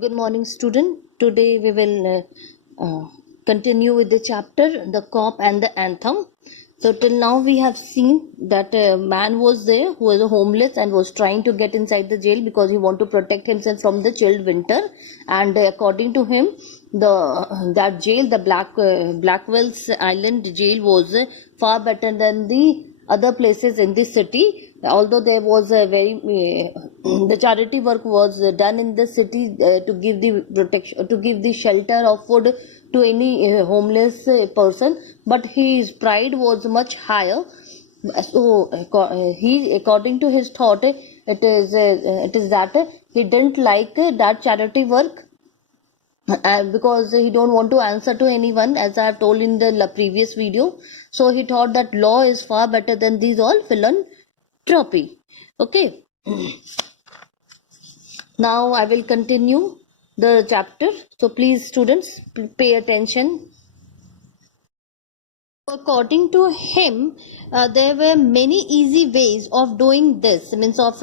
Good morning, student. Today we will continue with the chapter, the cop and the anthem. So till now we have seen that a man was there who was homeless and was trying to get inside the jail because he wanted to protect himself from the chilled winter. And according to him, that jail, the Blackwell's Island jail, was far better than the other places in the city. Although there was a the charity work was done in the city to give the protection, to give the shelter of food to any homeless person, but his pride was much higher. So he, according to his thought, it is that he didn't like that charity work. Because he don't want to answer to anyone, as I have told in the previous video. So he thought that law is far better than these all philanthropy. Okay. Now I will continue the chapter. So please, students, pay attention. According to him, there were many easy ways of doing this, means of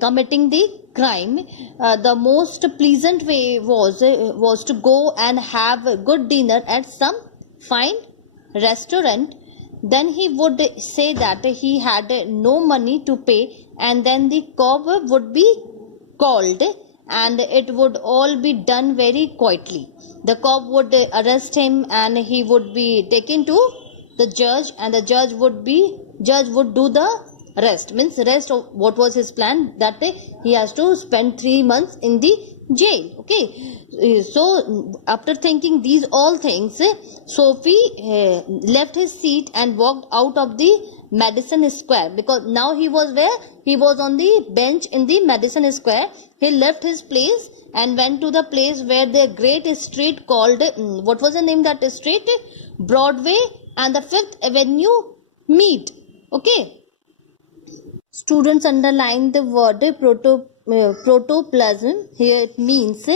committing the crime. The most pleasant way was to go and have a good dinner at some fine restaurant. Then he would say that he had no money to pay, and then the cop would be called and it would all be done very quietly. The cop would arrest him and he would be taken to the judge, and the judge would do the rest. Means rest of what was his plan, that he has to spend 3 months in the jail. Okay, so after thinking these all things, Sophie left his seat and walked out of the Madison Square, because now he was where he was on the bench in the Madison Square. He left his place and went to the place where the great street called, what was the name that street? Broadway and the 5th Avenue meet. Okay. Students, underline the word protoplasm. Here it means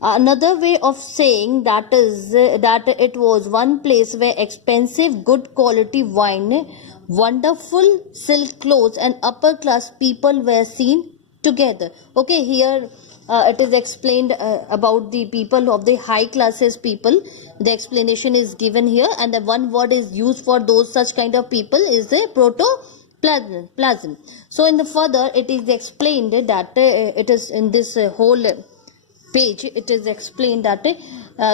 another way of saying that is that it was one place where expensive, good quality wine, wonderful silk clothes, and upper class people were seen together. Okay, here it is explained about the people of the high classes people. The explanation is given here, and the one word is used for those such kind of people is the protoplasm. So in the further it is explained that it is in this whole page, it is explained that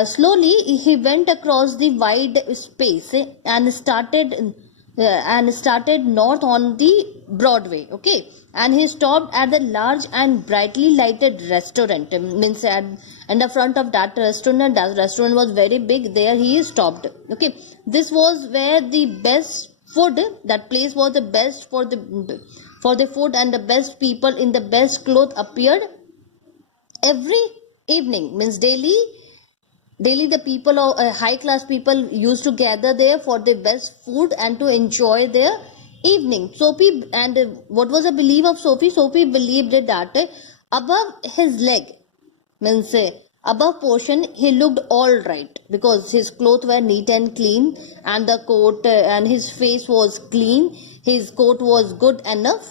slowly he went across the wide space and started north on the Broadway. Okay, and he stopped at the large and brightly lighted restaurant. Means at in the front of that restaurant was very big. There he stopped. Okay, this was where the best food, that place was the best for the food, and the best people in the best clothes appeared every evening. Means daily the people of high class people used to gather there for the best food and to enjoy their evening. Sophie, and what was the belief of Sophie? Sophie believed that above his leg, means above portion, he looked all right, because his clothes were neat and clean, and the coat and his face was clean, his coat was good enough.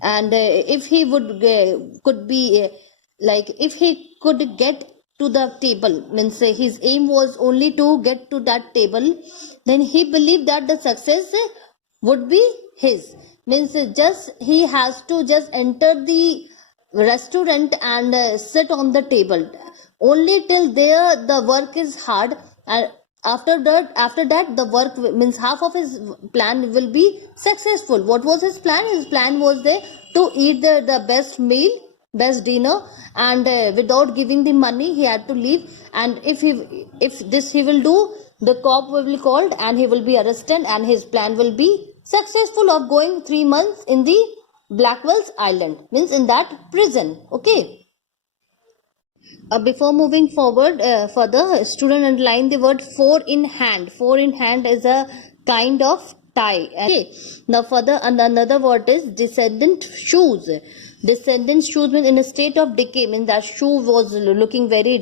And if he could get to the table, means his aim was only to get to that table, then he believed that the success would be his. Means just he has to just enter the restaurant and sit on the table. Only till there the work is hard, and after that the work, means half of his plan will be successful. What was his plan? His plan was there to eat the best meal, best dinner, and without giving the money he had to leave. And if this he will do, the cop will be called and he will be arrested, and his plan will be successful of going 3 months in the Blackwell's Island, means in that prison. Okay. Before moving forward further, student underline the word 4 in hand. 4 in hand is a kind of tie. Okay. Now further, another word is descendant shoes. Descendant shoes means in a state of decay, means that shoe was looking very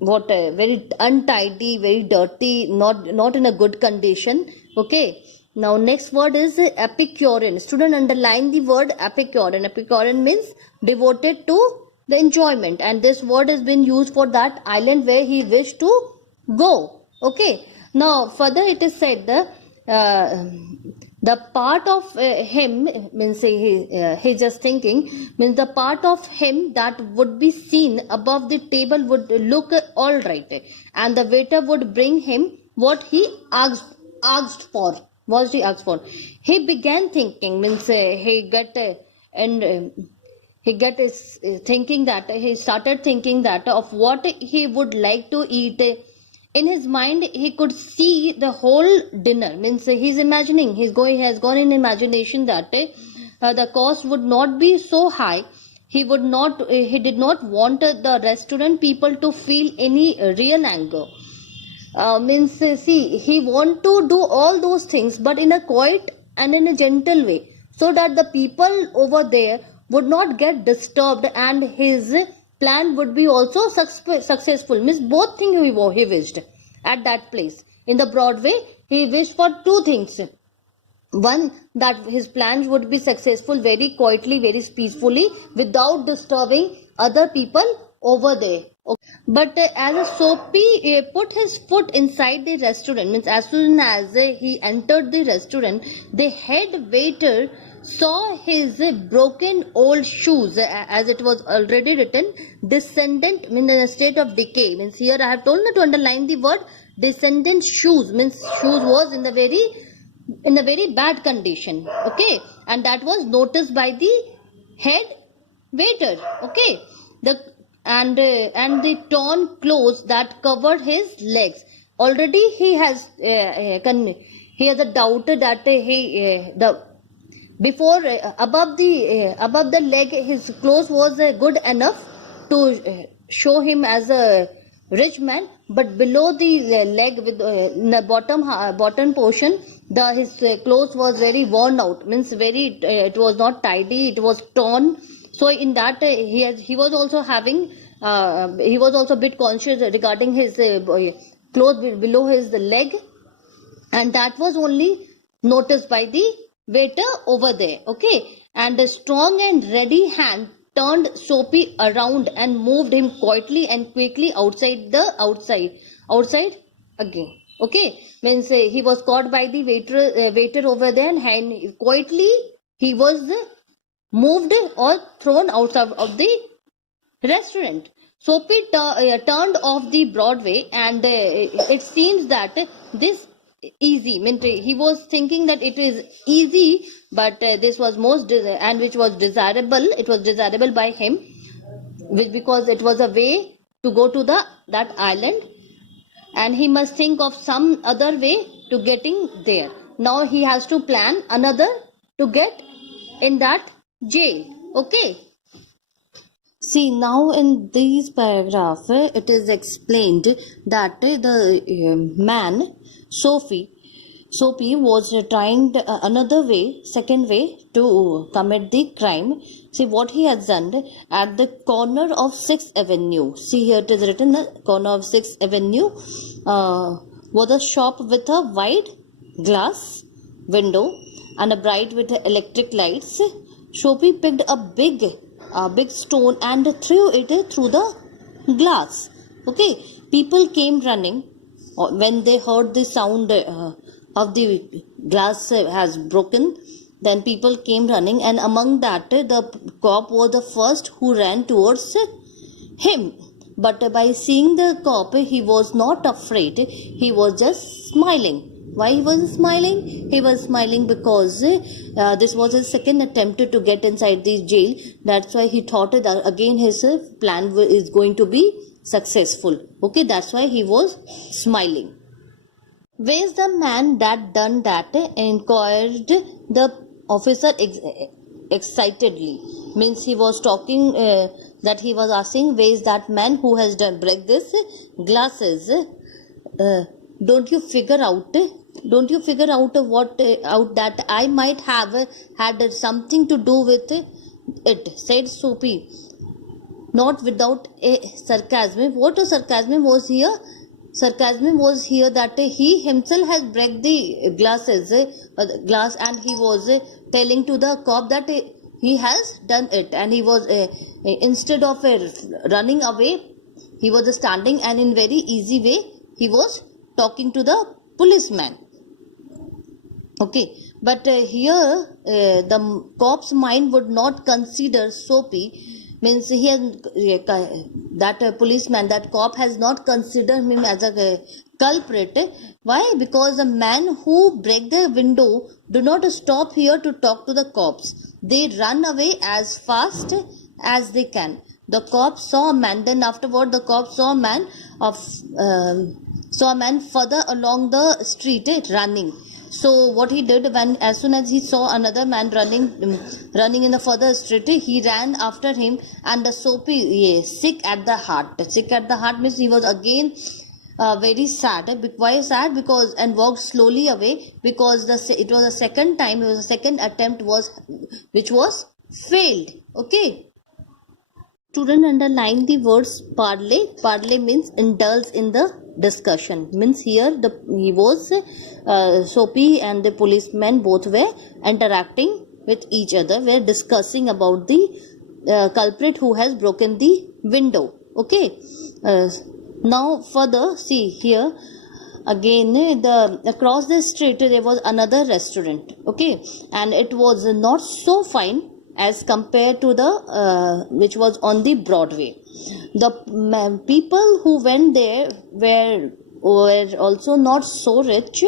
very untidy, very dirty, not in a good condition. Okay. Now next word is Epicurean. Student underline the word Epicurean. Epicurean means devoted to the enjoyment, and this word has been used for that island where he wished to go. Okay, now further it is said the part of him, means he just thinking, means the part of him that would be seen above the table would look all right, and the waiter would bring him what he asked for. What he asked for, he began thinking, means he get thinking that he started thinking that of what he would like to eat. In his mind he could see the whole dinner, means he's imagining, he has gone in imagination that the cost would not be so high. He did not want the restaurant people to feel any real anger. Means see, he want to do all those things but in a quiet and in a gentle way, so that the people over there would not get disturbed and his plan would be also successful. Means both things he wished at that place. In the Broadway, he wished for two things. One, that his plans would be successful very quietly, very peacefully, without disturbing other people over there. Okay. But as Soapy put his foot inside the restaurant, means as soon as he entered the restaurant, the head waiter saw his broken old shoes, as it was already written, descendant, means in a state of decay. Means here I have told you to underline the word descendant shoes, means shoes was in a very bad condition. Okay, and that was noticed by the head waiter. Okay, the torn clothes that covered his legs. Already he has a doubt that before above the leg his clothes was good enough to show him as a rich man, but below the leg, with the bottom portion, his clothes was very worn out, means it was not tidy, it was torn. So in that he was also having he was also a bit conscious regarding his clothes below his leg, and that was only noticed by the waiter over there. Okay, and a strong and ready hand turned Soapy around and moved him quietly and quickly outside again. Okay, means he was caught by the waiter over there, and quietly he was moved or thrown outside of the restaurant. Soapy turned off the Broadway, and it seems that this easy, meant he was thinking that it is easy, but this was which was desirable. It was desirable by him, because it was a way to go to that island, and he must think of some other way to getting there. Now he has to plan another to get in that jail. Okay. See, now in this paragraph, it is explained that the man, Soapy was trying another way, second way to commit the crime. See what he has done at the corner of 6th Avenue. See here it is written, the corner of 6th Avenue was a shop with a wide glass window and a bright with electric lights. Soapy picked a big stone and threw it through the glass. Okay, people came running when they heard the sound of the glass has broken. Then people came running, and among that the cop was the first who ran towards him. But by seeing the cop, he was not afraid, he was just smiling. Why he was smiling? He was smiling because this was his second attempt to get inside the jail. That's why he thought that again his plan is going to be successful. Okay, that's why he was smiling. Where's the man that done that? Inquired the officer excitedly. Means he was talking that he was asking, where's that man who has break this glasses? Don't you figure out what out that I might have had something to do with it, said Soapy, not without a sarcasm. What a sarcasm was here? Sarcasm was here that he himself has break the glass, and he was telling to the cop that he has done it, and he was instead of running away, he was standing, and in very easy way he was talking to the policeman. Okay, but here the cop's mind would not consider Soapy, means he has, that policeman, that cop has not considered him as a culprit. Why? Because the man who break the window do not stop here to talk to the cops. They run away as fast as they can. The cop saw a man. Then afterward, the cop saw a man further along the street running. So what he did, when as soon as he saw another man running in the further street, he ran after him, and the Soapy sick at the heart. Sick at the heart means he was again very sad. Why sad? Because, and walked slowly away, because it was the second time, it was the second attempt which was failed. Okay. Student, underline the words parley. Parley means indulge in the discussion. Means here Soapy and the policeman both were interacting with each other, were discussing about the culprit who has broken the window. Okay. Now further, see here again, across the street there was another restaurant. Okay, and it was not so fine as compared to the which was on the Broadway. The people who went there were also not so rich,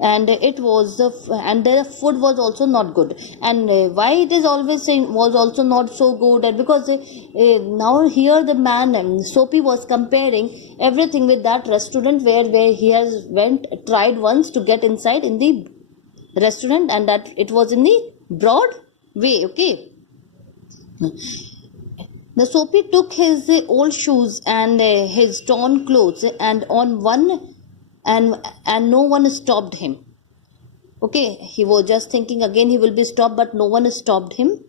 and it was and their food was also not good. And why it is always saying was also not so good? And because now here the man Soapy was comparing everything with that restaurant where he has tried once to get inside in the restaurant, and that it was in the Broadway. Okay. The Soapy took his old shoes and his torn clothes, and no one stopped him. Okay, he was just thinking again he will be stopped, but no one stopped him.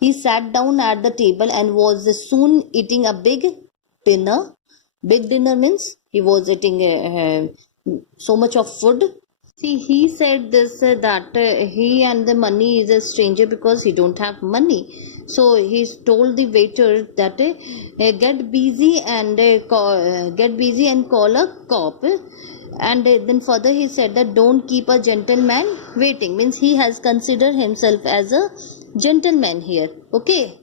He sat down at the table and was soon eating a big dinner. Big dinner means he was eating so much of food. See, he said this that he and the money is a stranger because he don't have money. So he told the waiter that get busy and call a cop. And then further he said that don't keep a gentleman waiting. Means he has considered himself as a gentleman here. Okay,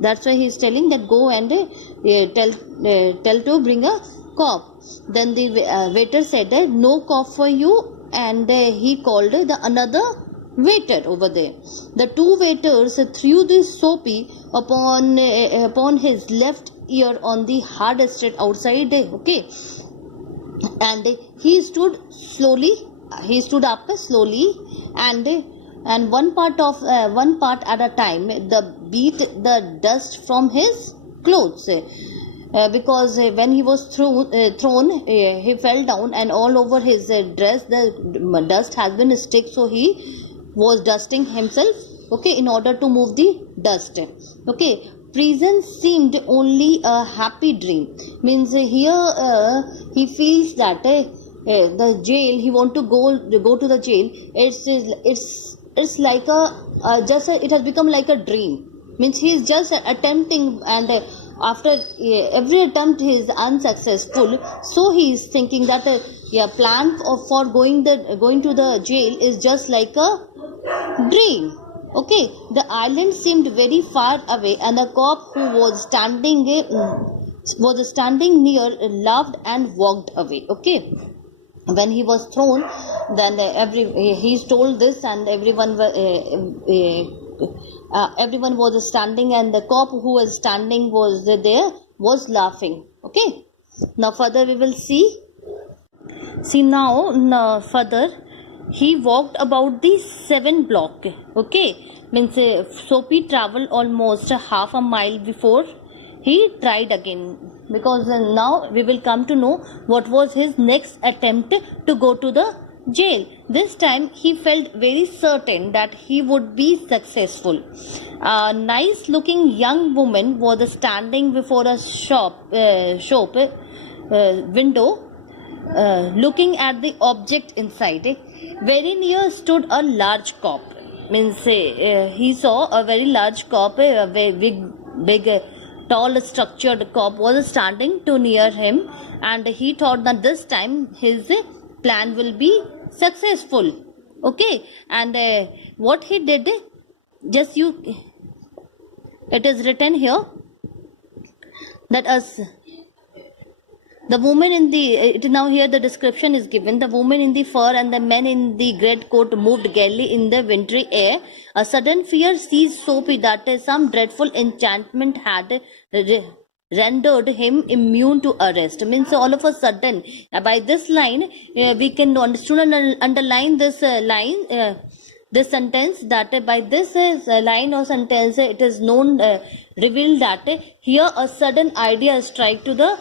that's why he is telling that go and tell to bring a cop. Then the waiter said that no cop for you, and he called the another waiter over there. The two waiters threw the Soapy upon his left ear on the hard street outside. Okay, and he stood up slowly, and one part at a time, beat the dust from his clothes. Because when he was thrown, he fell down, and all over his dress the dust has been stick, so he was dusting himself, okay, in order to move the dust. Okay, prison seemed only a happy dream. Means here he feels that the jail, he want to go to the jail, it's like it has become like a dream. Means he is just attempting, and after every attempt he is unsuccessful, so he is thinking that plan for going to the jail is just like a dream. Okay, the island seemed very far away, and the cop who was standing near laughed and walked away. Okay, when he was thrown, then he told this, and everyone was standing, and the cop who was standing was laughing. Okay, now further we will see now further he walked about the 7 block. Okay, means Soapy traveled almost half a mile before he tried again, because now we will come to know what was his next attempt to go to the jail. This time he felt very certain that he would be successful. A nice looking young woman was standing before a shop window, looking at the object inside. Very near stood a large cop. means he saw a very large cop, a very big tall structured cop was standing too near him, and he thought that this time his plan will be successful. Okay, and what he did, just it is written here that the woman in the now here the description is given. The woman in the fur and the men in the great coat moved gaily in the wintry air. A sudden fear seized Soapy that some dreadful enchantment had rendered him immune to arrest. Means all of a sudden, by this line we can underline this line. This sentence, that by this line or sentence it is known revealed that here a sudden idea strike to the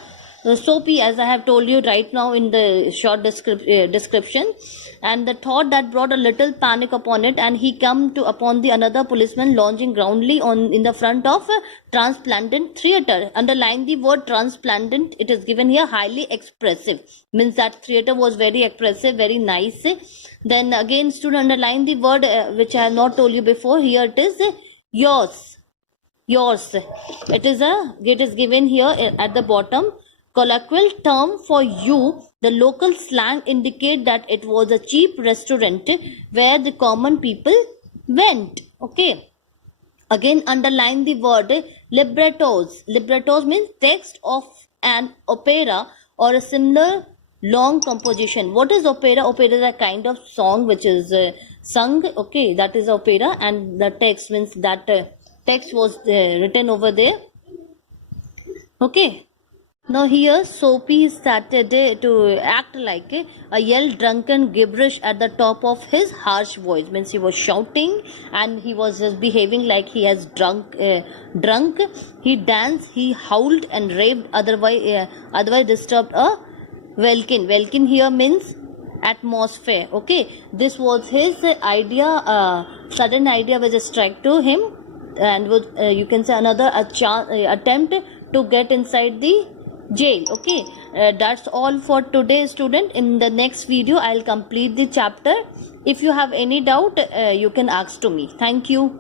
Soapy, as I have told you right now in the short description, and the thought that brought a little panic upon it, and he come to upon the another policeman lounging groundly in the front of Transplendent Theatre. Underline the word transplendent, it is given here highly expressive, means that theatre was very expressive, very nice. Then again student underline the word which I have not told you before. Here it is yours. It is given here at the bottom. Colloquial term for you. The local slang indicate that it was a cheap restaurant where the common people went. Okay. Again underline the word librettos. Librettos means text of an opera or a similar long composition. What is opera? Opera is a kind of song which is sung. Okay, that is opera, and the text means that text was written over there. Okay. Now here Soapy started to act like a yell drunken gibberish at the top of his harsh voice. Means he was shouting and he was just behaving like he has drunk. He danced, he howled and raved, otherwise disturbed a welkin. Welkin here means atmosphere. Okay, this was his idea, sudden idea which struck to him, and was you can say another attempt to get inside the jail. Okay, that's all for today student. In the next video I'll complete the chapter. If you have any doubt you can ask to me. Thank you.